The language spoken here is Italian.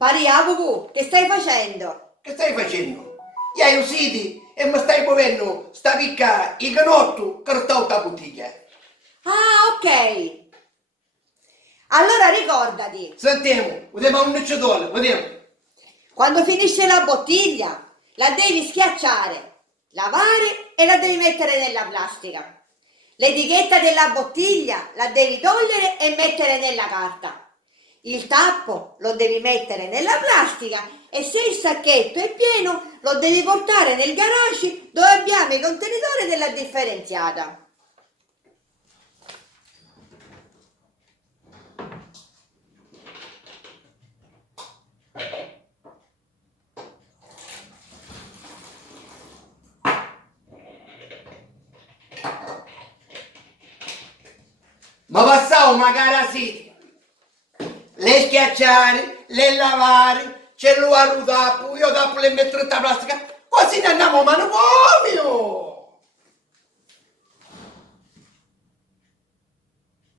Paria, Bubu, che stai facendo? Che stai facendo? Hai usciti e mi stai muovendo sta picca il canotto che sta la bottiglia. Ah, ok. Allora ricordati, Sentiamo, vediamo un nucciatore, vediamo. quando finisce la bottiglia, la devi schiacciare, lavare e la devi mettere nella plastica. L'etichetta della bottiglia la devi togliere e mettere nella carta. Il tappo lo devi mettere nella plastica e se il sacchetto è pieno lo devi portare nel garage dove abbiamo i contenitori della differenziata. Ma passavo magari sì. Le schiacciare, le lavare, ce lo a tappo, io tappo le metto in plastica, così ne andiamo a manovomio.